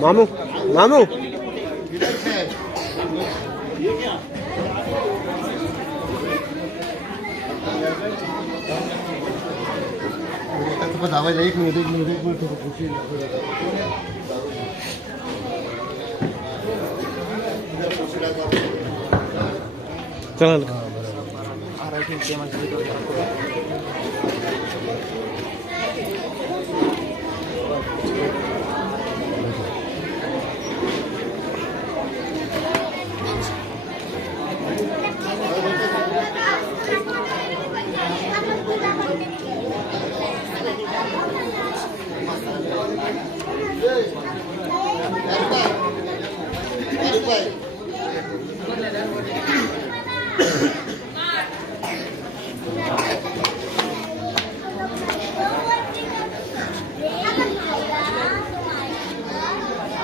मामू मामू आवाज एक मिनट चल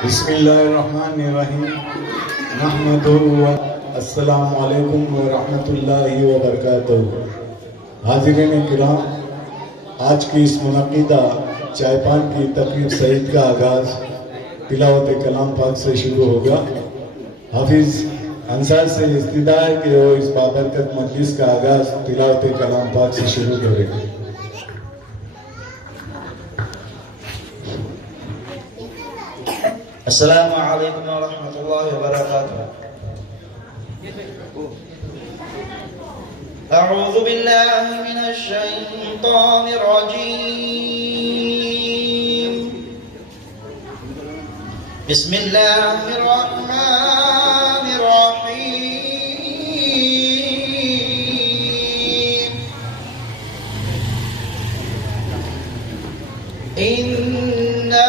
बिस्मिल्लाहिर्रहमानिर्रहीम नहमदुहु व अस्सलामु अलैकुम व रहमतुल्लाहि व बरकातुहू। हाज़िरीन किराम, आज की इस मुनक़िदा चायपान की तकरीब सईद का आगाज़ तिलावत कलाम पाक से शुरू होगा। हाफिज़ अंसार से इस्तदा है कि वो इस बाबरकत मजलिस का आगाज़ तिलावत कलाम पाक से शुरू करेंगे। अस्सलामु अलैकुम व रहमतुल्लाहि व बरकातुहू। अऊज़ु बिल्लाहि मिनश शैतानिर रजीम। बिस्मिल्लाहिर रहमानिर रहीम। इन्ना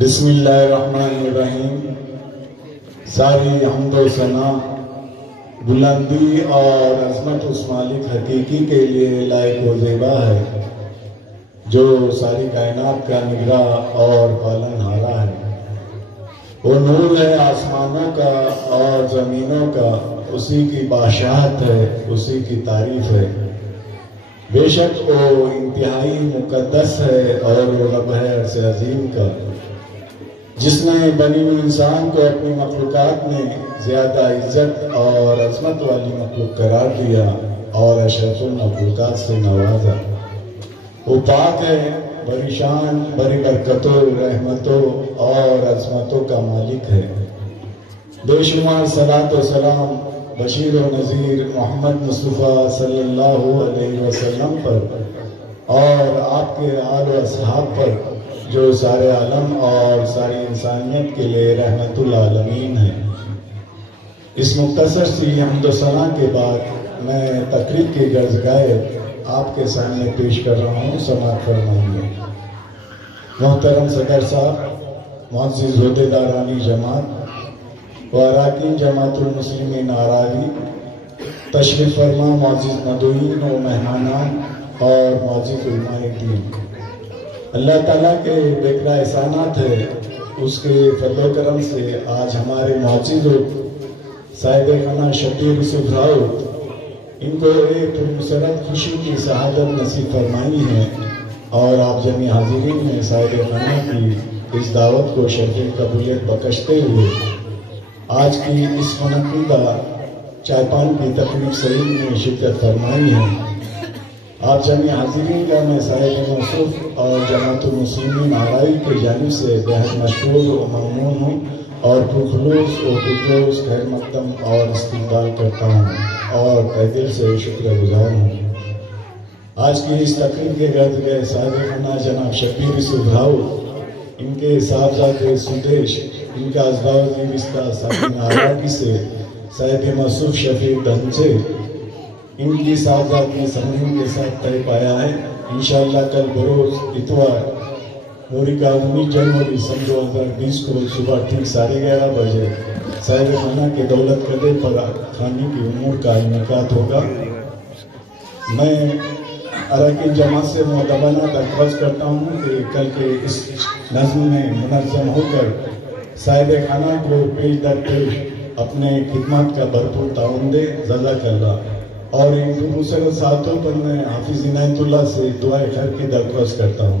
बिस्मिल्लाहिर्रहमानिर्रहीम। सारी हम्दो सना बुलंदी और अजमत उस मालिक हकीकी के लिए लायक व ज़ेबा है जो सारी कायनात का निगरा और पालनहारा है। वो नूर है आसमानों का और ज़मीनों का, उसी की बादशाहत है, उसी की तारीफ है। बेशक वो इंतहाई मुकद्दस है और वो रब है अर्श अज़ीम का, जिसने बनी हुई इंसान को अपनी मखलूक़ात में ज़्यादा इज्जत और अज़मत वाली मखलूक करार दिया और अशरफुल मखलूक़ात से नवाजा। वो पाक है, बड़ी शान, बड़ी बरकतों, रहमतों और अज़मतों का मालिक है। बेशुमार सलात व सलाम बशीर व नज़ीर मोहम्मद मुस्तफ़ा सल्लल्लाहु अलैहि वसल्लम पर और आपके आल व असहाब पर जो सारे आलम और सारी इंसानियत के लिए रहमतुल आलमीन है। इस मुख्तसर सी हम्दो-सना के बाद मैं तकरीब की गर्ज गाए आपके सामने पेश कर रहा हूँ। समाअत फरमाइए। मोहतरम सदर साहब, मुअज़्ज़िज़ होदेदारानी जमात व अराकीन जमातुल मुस्लिमीन आरावी, तशरीफ़ फरमा मुअज़्ज़िज़ मदऊईन व मेहमानान और मुअज़्ज़िज़ उलमाए दीन। अल्लाह ताला के बेकरा एहसानात है, उसके फज़ल करम से आज हमारे मुअज़्ज़िज़ साहिब खाना शब्बीर यूसुफ राउत, इनको एक मुसरत खुशी की शहादत नसीब फरमाई है और आप जमी हाजिरीन में साहिब खाना की इस दावत को शर्फ़ कबूलियत बख्शते हुए आज की इस मुनक़्क़िदा चाय पान की तकरीब सईद में शिरकत फरमाई है। आप जमी हाजिरीन का मैं साहिब मौसूफ और जमातुल मुस्लिमीन आराई की जानिब से बेहद मशहूर व ममनून हूँ और पुरखलूस व पुरजोश खैर मकदम और इस्तकबाल करता हूँ और तहे दिल से शुक्रगुजार हूँ। आज की इस तकरीब के गर्द गए साहिब खाना जनाब शब्बीर यूसुफ राउत, इनके साहबजादे सुदेश, इनका अज़वाज रिश्ता साकिन आराकी से साहिब मौसूफ शफीक धनसे, इनकी साहबजाद में समूह के साथ तय पाया है। इंशाअल्लाह कल बरोज इतवार मोरी का 19 जनवरी सन 2020 को सुबह ठीक 11:30 बजे साहिब खाना के दौलत कदे पर खाने की उमूर का इनेकाद होगा। मैं अरकान जमात से मुअद्दबाना दरख्वास्त करता हूँ कि कल के इस नज़्म में मुनज़्ज़म होकर साहिब खाना को पेश दर पेश अपने खिदमत का भरपूर ताउन दे। जज़ाकल्लाह। और इन दूसरे साथों पर मैं हाफिज इनायतुल्लाह से दुआ खैर की दरख्वास्त करता हूँ।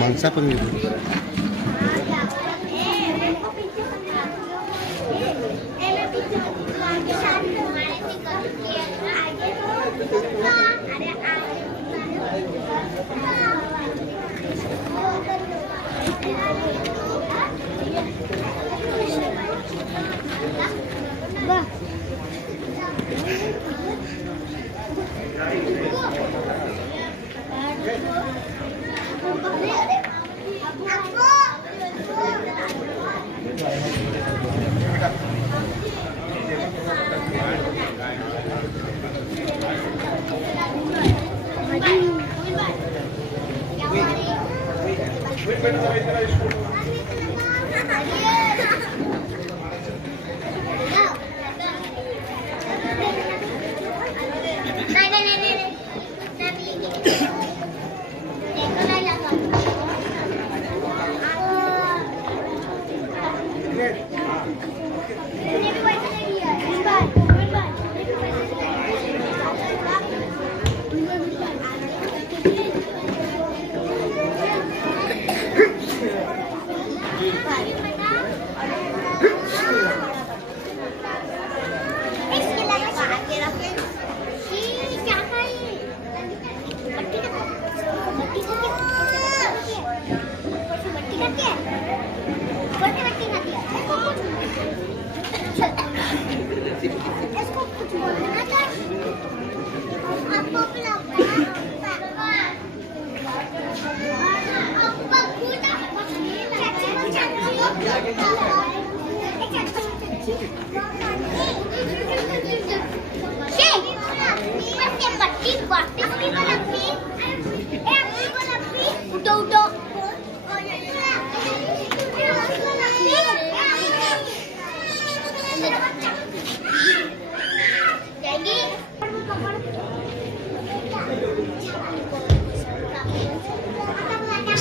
Mangsa pemilu.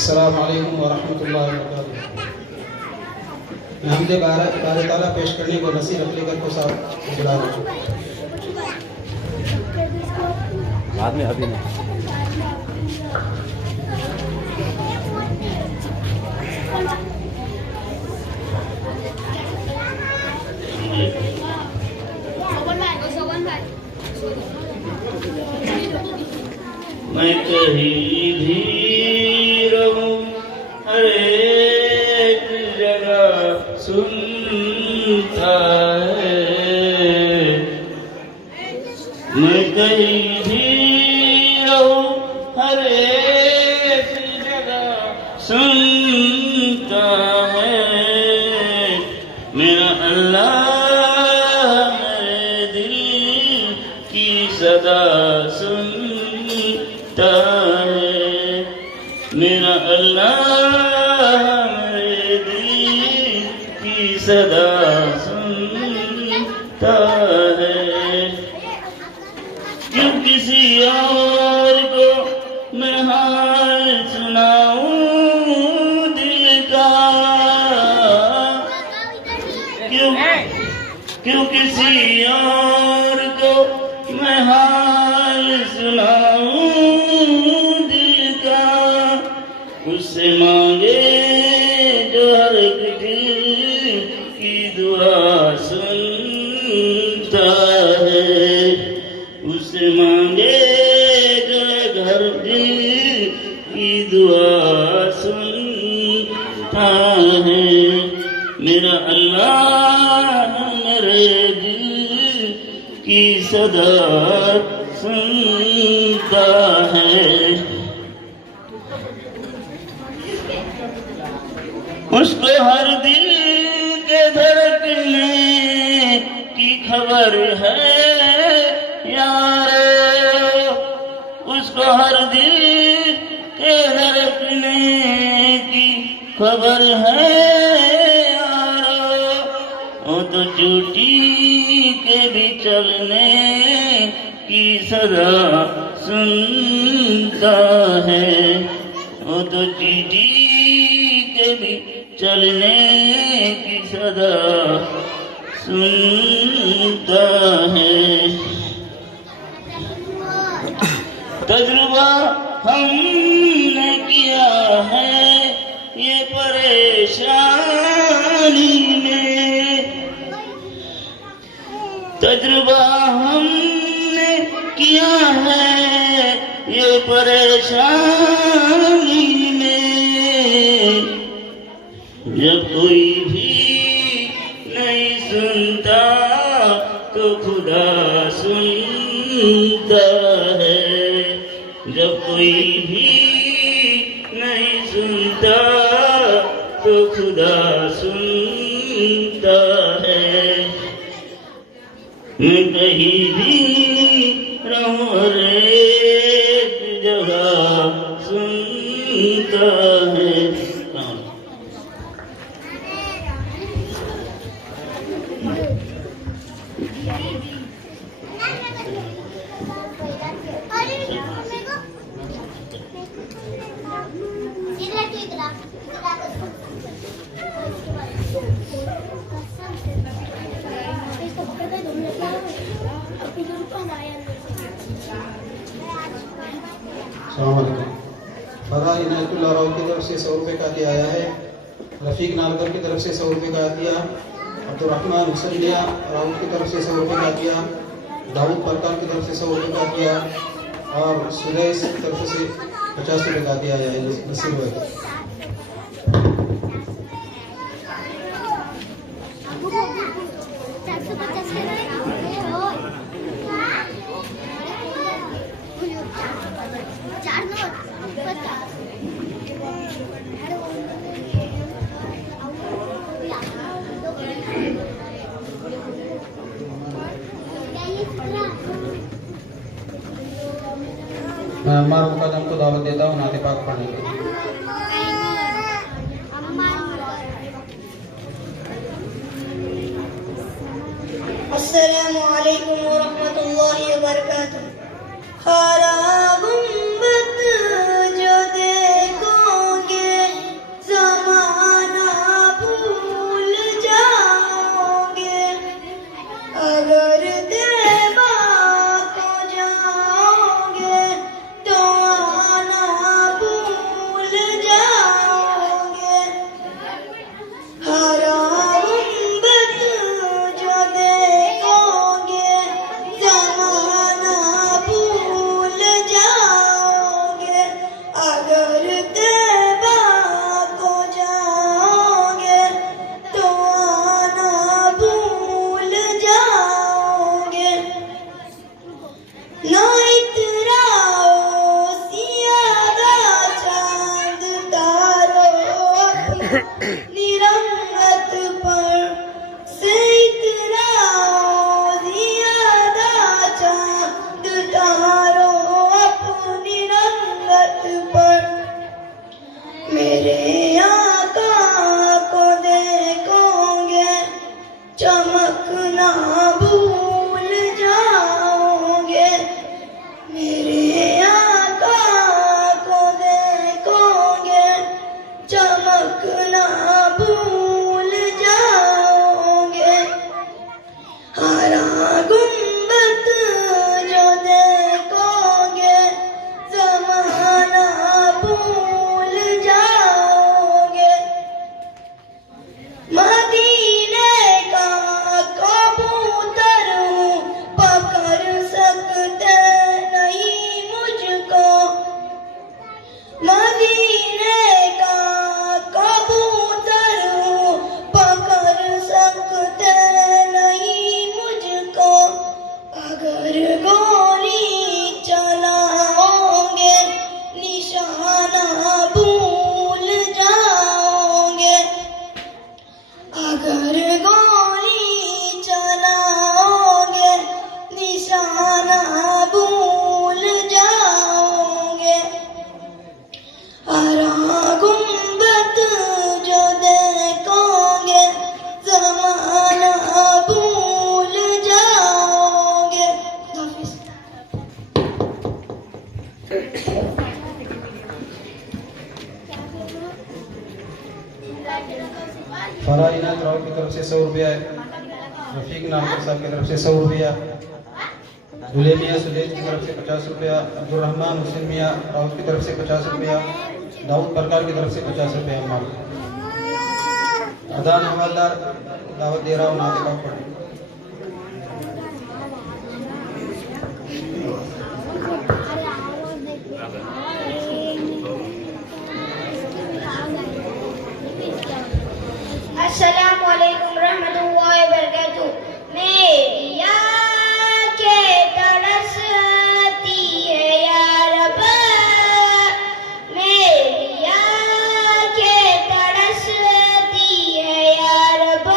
अस्सलामु अलैकुम व रहमतुल्लाहि व बरकातुहू। हमदे बारे ताला पेश करने को नसीर अकलीकर को साहब बुला रहे हैं। बाद में अभी नहीं। मैं कहीं भी रहूं हर एक जगह सुनता है। मैं कहीं भी रहूं हर एक जगह सुनता है। मेरा अल्लाह मेरे दिल की सदा सुनता है। मेरा अल्लाह मेरे दिल की सदा सुनता है। क्यों किसी और को मैं हाल सुनाऊं दिल का। क्यों किसी और को मैं हाल सुनाऊं दिल का। उससे मांगे जो हर एक दिल की दुआ सुनता है। उससे मांगे जो हर दिल की दुआ सुनता है। मेरा अल्लाह मेरे दिल की सदा सुनता है। उसको हर दिल के धड़कने की खबर है यारो। उसको हर दिल के धड़कने की खबर है यारो। वो तो चोटी के भी चलने की सदा सुनता है। वो तो चीटी के भी चलने की सदा सुनता है। तजुर्बा हमने किया है ये परेशानी में। तजुर्बा हमने किया है ये परेशानी में। जब कोई भी नहीं सुनता तो खुदा सुनता है। जब कोई भी नहीं सुनता तो खुदा सुनता है। मैं कहीं भी रहूं हर एक जगह सुनता है। फरा इनायतुल्लाह राव की तरफ से 100 रुपये का दिया आया है। रफीक नालकर की तरफ से 100 रुपये का दिया। अब्दुर्रहमान हुसैनिया राव की तरफ से 100 रुपये का दिया। दाऊद परकार की तरफ से 100 रुपये का दिया। और सुरेश की तरफ से 50 रुपये का दिया है। नसीब है। मैं अम्मा मुकदम को दावत देता हूँ नाते पाक पढ़ने के लिए। अस्सलामु अलैकुम व रहमतुल्लाहि व बरकातुहू। हरा गुंबद जो देखोगे निरंगत पर से इतराओ जियादा चांद तारों अपनी रंगत पर मेरे आका को देखोगे चमकना भूल जाओगे मेरे आका को देखोगे चमकना भूल जाओगे हरा गुंबद जो देखोगे ज़माना भूल जाओगे मदीने का कबूतर हूँ पकड़ सकते नहीं मुझको मदीने का कबूतर हूँ पकड़ सकते नहीं मुझको अगर गोली चलाओगे निशाना भूल जाओगे अगर गोली चलाओगे निशाना भूल जाओगे हरा गुंबद जो देखोगे ज़माना भूल जाओगे फराह इनायत राव की तरफ से 100 रुपया रफीक नामकर साहब की तरफ से 100 रुपया दुल्हे मियाँ सुलेज की तरफ से 50 रुपया अब्दुलरहमान हुसैन मियाँ राउत की तरफ से 50 रुपया दाऊद परकार की तरफ से 50 रुपया माल अदान हवालदार दावत दे रहा हूँ नाते का पढ़ अस्सलामु अलैकुम रहमतुल्लाहि व बरकातुहू मेरी आँखें तरसती है या रब मेरी आँखें तरसती है या रब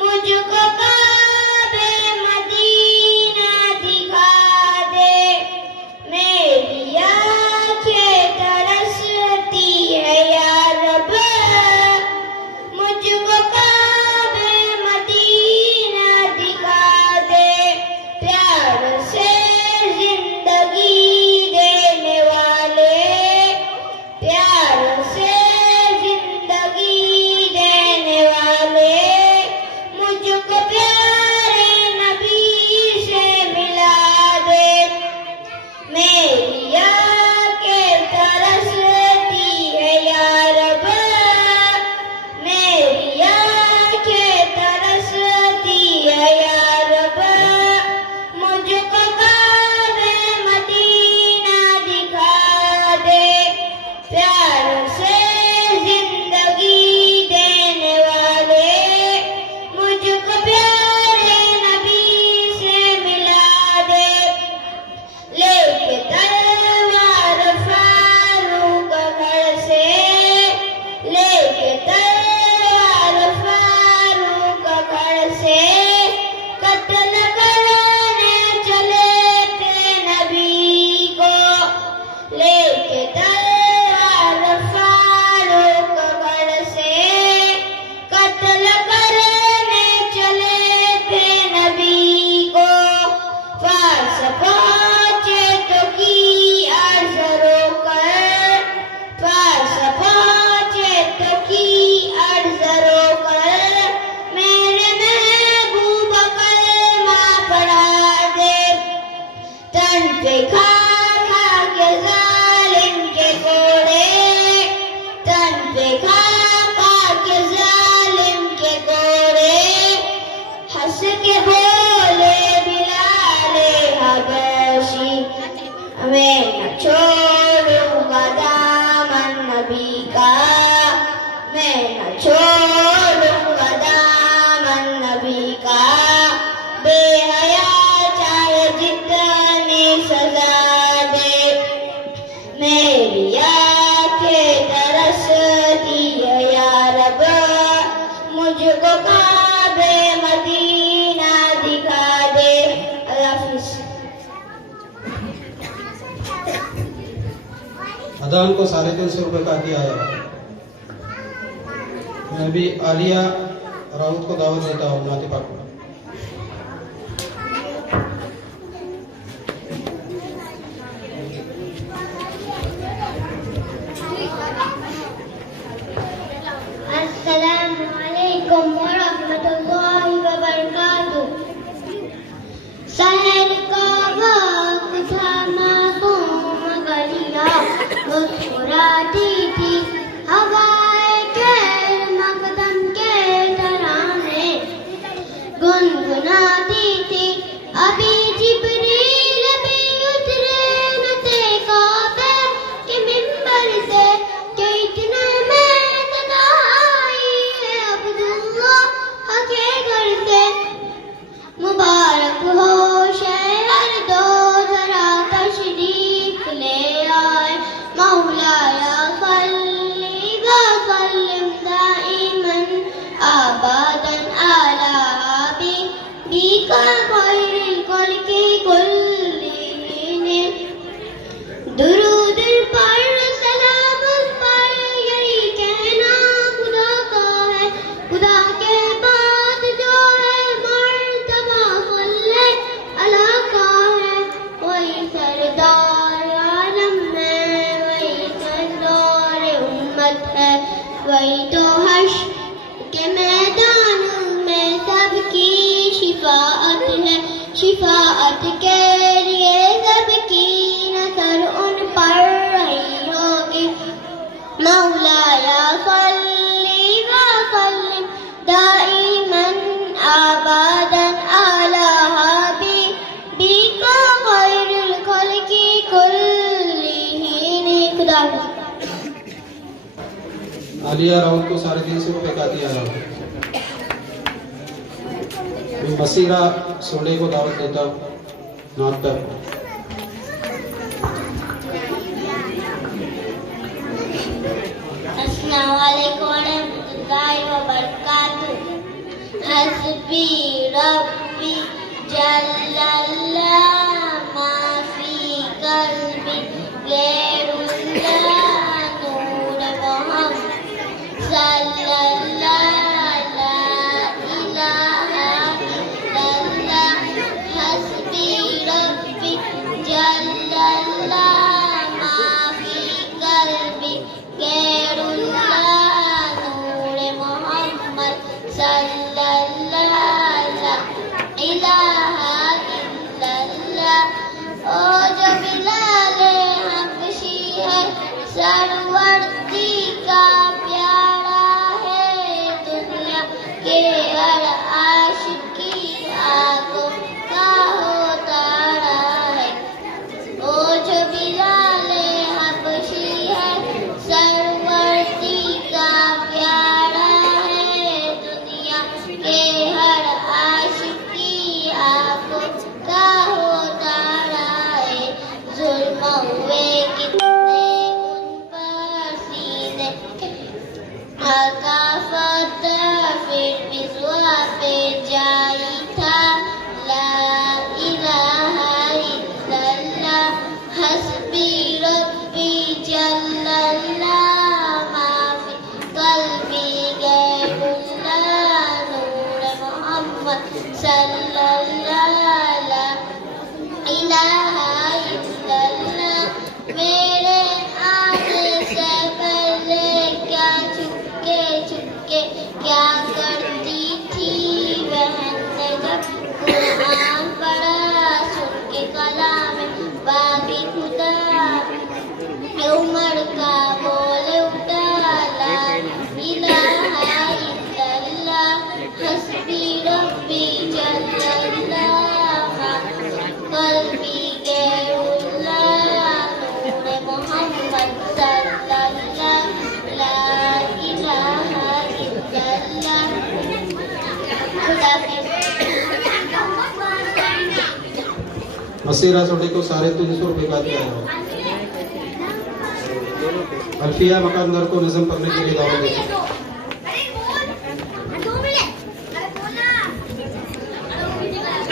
मुझको काबे मदीना दिखा दे मेरी आँखें तरसती है या रब मुझको काबे मदीना दिखा दे प्यार से जिंदगी देने वाले प्यार से जिंदगी देने वाले मुझको प्यारे नबी से मिला दे मेरी आँखें तरसती है या रब मेरी आँखें तरसती है या रब मुझको काबे मदीना दिखा दे प्यार से जिंदगी देने वाले मुझको प्यारे नबी से मिला दे लेके तलवार फारूक घर से लेके तलवार फारूक घर से कत्ल करने चले थे नबी को लेके तलवार फारूक घर से कत्ल करने चले थे नबी को फारस पहुंचे तो की अर्ज़ रोकर फारस पहुंचे तो की अर्ज़ रोकर मेरे महबूब कलमा पढ़ा दे तन पे खा खा के जालिम के कोड़े तन पे खा खा के जालिम के कोड़े हंस के बोले बिलाले हबशी मैं न छोड़ूंगा दामन नबी का मैं न छोड़ूंगा दामन नबी का बेहया चाहे जितनी सजा दे मेरी आँखें तरसती है अदान को 350 रुपये का दिया है। मैं अभी आलिया राउत को दावत देता हूँ नातिपा को। अस्सलामु अलैकुम वरहमतुल्लाहि वबरकातुह। सहर का वक्त था, मासूम गलियां मुस्कुराती थी, हवाएं खैर मकदम के तराने गुनगुनाती थी। अभी जिब्रील भी उतरे न थे काबे के मिंबर से कि इतने में सदा आई है अब्दुल्लाह के घर से। मुबारक हो शहर दो जरा तशरीफ ले आए, मौलाया सल्ली व सल्लिम दाइमन आबादन अला हबीबिका खैरिल खल्क़ि कुल्लिहिम। दुरूद पर सलाम पर यही कहना खुदा का है, खुदा के बाद जो है मर्तबा सल्ले अला का है। वही सरदार आलम है, वही सरदार उम्मत है, वही तो हश्र के मैदान में सबकी शिफाअत है। शिफाअत के लिए सबकी नजर उन पर रही होगी। मौलाया सल्ली व सल्लिम दाइमन आबादन अला हबीबिका खैरिल खल्क़ि कुल्लिहिम। खुदा आलिया राउत को 350 रुपये का दिया है। मैं मसीरा सोडे को दावत देता हूँ नाटक। अस्सलामु अलैकुम वरहमतुल्लाहि वबरकातुह। हस्बी रब्बी जल्लल्लाह मा फी कल्बी गैरुल्लाह नूर मोहम्मद सल्लल्लाह ला इलाहा इल्लल्लाह। हस्बी रब्बी जल्लल्लाह मा फी कल्बी गैरुल्लाह नूर मोहम्मद सल्लल्लाह ला इलाहा इल्लल्लाह। ओ जो बिलाल हबशी है, सरवर्दी का प्यारा है, दुनिया के हर आशिकी आंखों का होतारा है। ओ जो बिलाल हबशी है, सरवर्दी का प्यारा है, दुनिया के हर आशिकी आंखों का होतारा है। जुल्म हुए कितने उन पर सीने आका फतर, फिर भी जुआ पे जारी था। ला इलाहा इल्लल्लाह। हस्बी रब्बी जल्लल्लाह मा फी कल्बी गैरुल्लाह नूर मोहम्मद सल्लल्लाह ला इलाहा इल्लल्लाह। मेरे आने से पहले क्या छुपके छुपके क्या करती थी बहन ने जब कुरान पढ़ा, सुन के कलाम बागी खुदा उमर का बोले उठा। ला इलाहा इल्लल्लाह। हस्बी रब्बी जल्लल्लाह कल्बी गैरुल्लाह नूर मोहम्मद सल्लल्लाह ला इलाहा इल्लल्लाह। खुदा मसीरा सोडे को 350 रुपये का दिया है। अल्फिया मकानदार को नज़म पढ़ने के लिए दावत देता हूँ।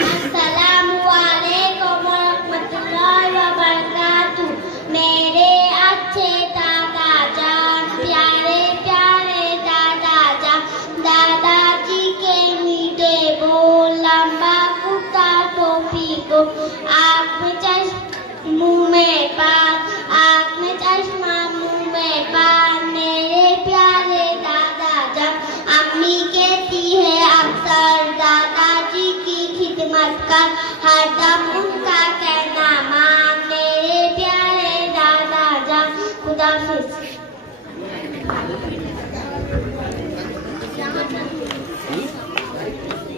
अस्सलामुअलैकुम वरहमतुल्लाहि वबरकातुह। मेरे अच्छे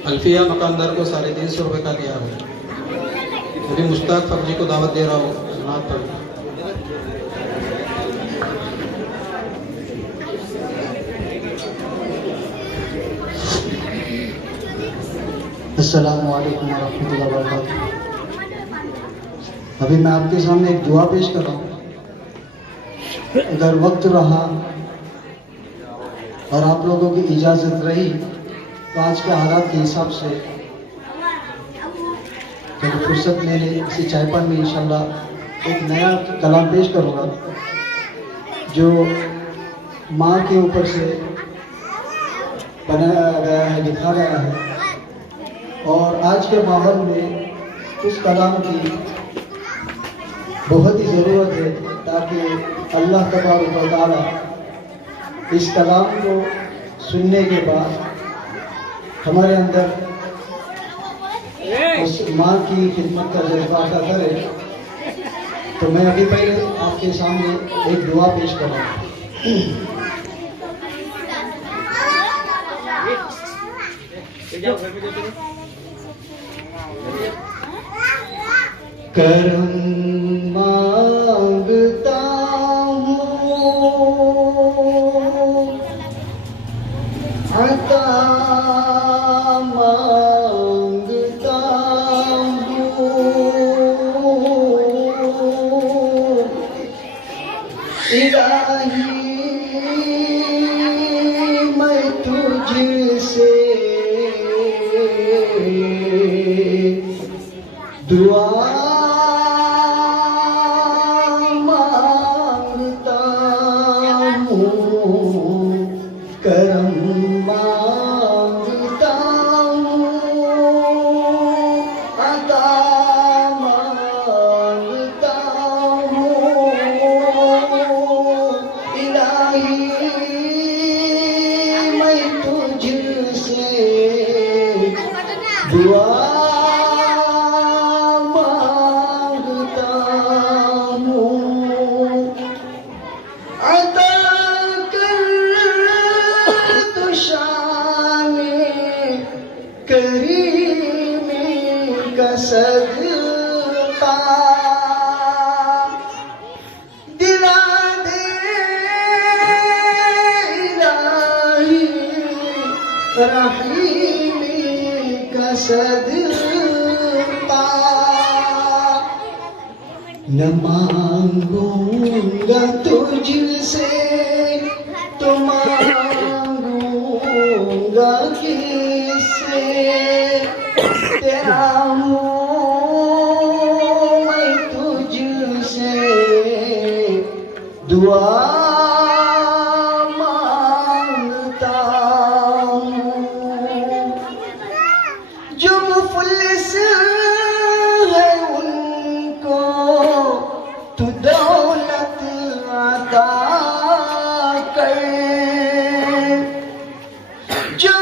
अल्फिया मकानदार को 350 रुपये का दिया है। अभी मुश्ताक फर्जी को दावत दे रहा हूँ, नाथ पर। अस्सलामु अलैकुम वरहमतुल्लाहि वबरकातुहू। अभी मैं आपके सामने एक दुआ पेश कर रहा हूँ। अगर वक्त रहा और आप लोगों की इजाज़त रही तो आज के हालात के हिसाब से जब फुर्सत ले ले इसी चायपान में इंशाल्लाह एक नया कलाम पेश करूँगा जो माँ के ऊपर से बनाया गया है, लिखा गया है। और आज के माहौल में उस कलाम की बहुत ही ज़रूरत है ताकि अल्लाह तबारक व तआला इस कलाम को सुनने के बाद हमारे अंदर उस माँ की खिदमत का जज्बा अता करे। तो मैं अभी पहले आपके सामने एक दुआ पेश कर रहा हूँ। करम मांगता हूँ, अता मांगता हूँ, इलाही मैं तुझसे दुआ मांगता हूँ, करम मांगता हूँ, अता मांगता हूँ, इलाही मैं तुझसे दुआ सदका दिला दे इलाही रहीमी का सदका। न मांगूंगा तुझसे तो मांगूंगा किससे, तेरा हूँ मैं तुझसे दुआ मांगता हूँ। जो मुफलिस है उनको तू दौलत अता कर, जो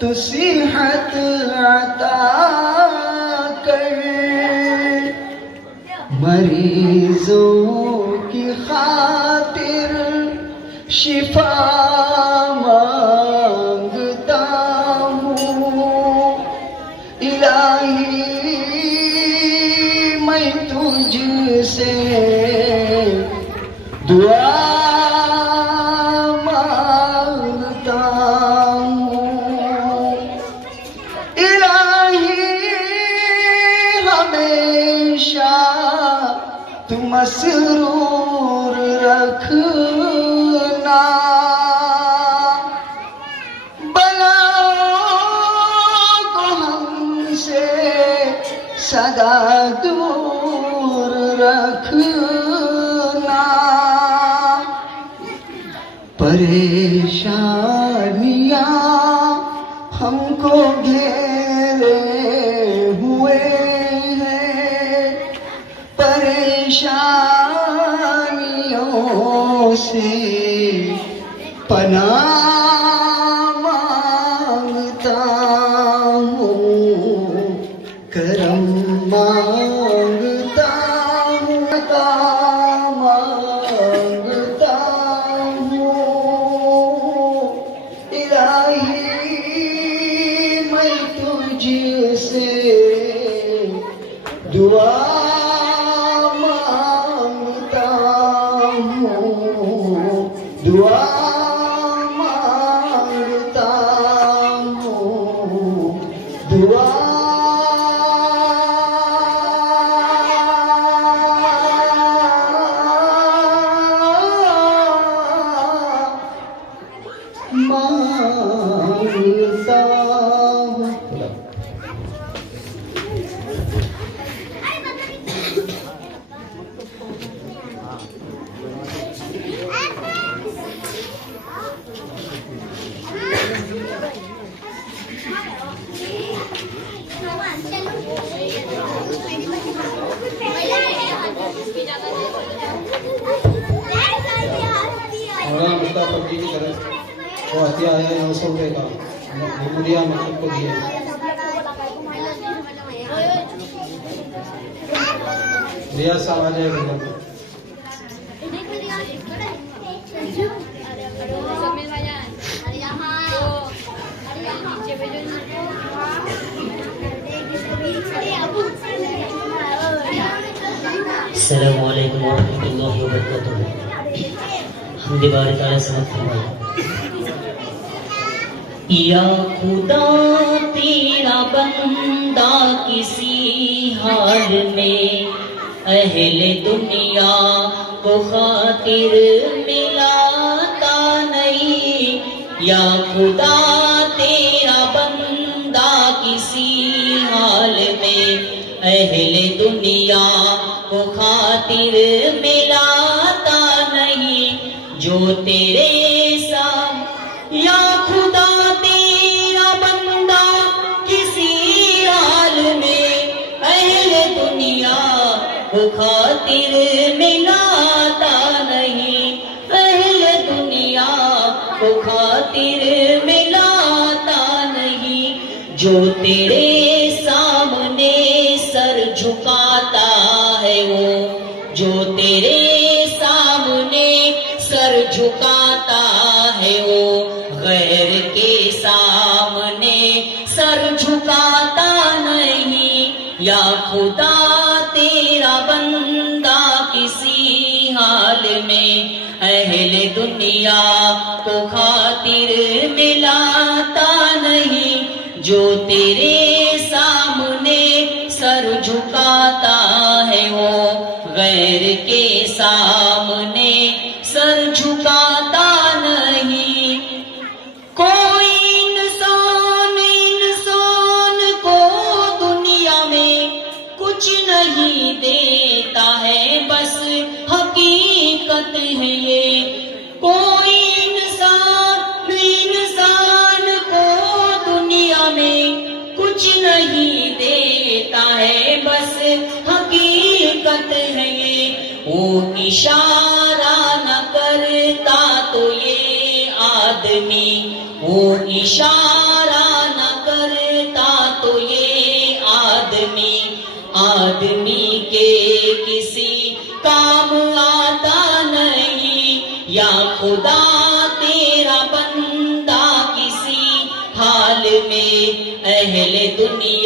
तू सेहत अता कर, मरीजों की खातिर शिफा मांगता हूँ, इलाही मैं तुझसे दुआ मसरूर रखना, बलाओं को हमसे सदा दूर रखना, परेशानियां हमको घेरे हुए हैं, परेशानियों से पनाह मांगता हूँ, करम मांगता हूँ। का मांगता हूँ इलाही मैं तुझसे दुआ मांगता हूँ दुआ मांगता हूँ दुआ मांगता हूँ। मौलाना मुस्तफा फकीर की तरफ वो हत्या आया 900 रुपये का मोहम्मदिया मतलब को दिए। रियाज साहब आ जाए भैया। अस्सलामु अलैकुम वरहमतुल्लाहि वबरकातुहू। हमद बारी ताला समत फरमाए। या खुदा तेरा बंदा किसी हाल में अहले दुनिया को खातिर मिलाता नहीं। या खुदा तेरा बंदा किसी हाल में अहले दुनिया को खातिर मिलाता नहीं। जो तेरे साथ या खुदा तेरा बंदा किसी हाल में अहले दुनिया को खातिर मिलाता नहीं। अहले दुनिया को खातिर मिलाता नहीं। जो तेरे सामने सर झुकाता है वो जो तेरे सामने सर झुकाता है वो गैर के सामने सर झुकाता नहीं। या खुदा तेरा बंदा किसी हाल में अहले दुनिया को खातिर मिलाता नहीं। जो तेरे सामने सर झुकाता है वो गैर के सामने सर झुकाता नहीं। कोई इंसान को दुनिया में कुछ नहीं देता है बस हकीकत है ये। कोई इंसान को दुनिया में कुछ नहीं देता है बस हकीकत है ये। वो इशारा न करता तो ये आदमी वो इशारा न करता तो ये आदमी के किसी काम आता नहीं। या खुदा तेरा बंदा किसी हाल में अहले दुनिया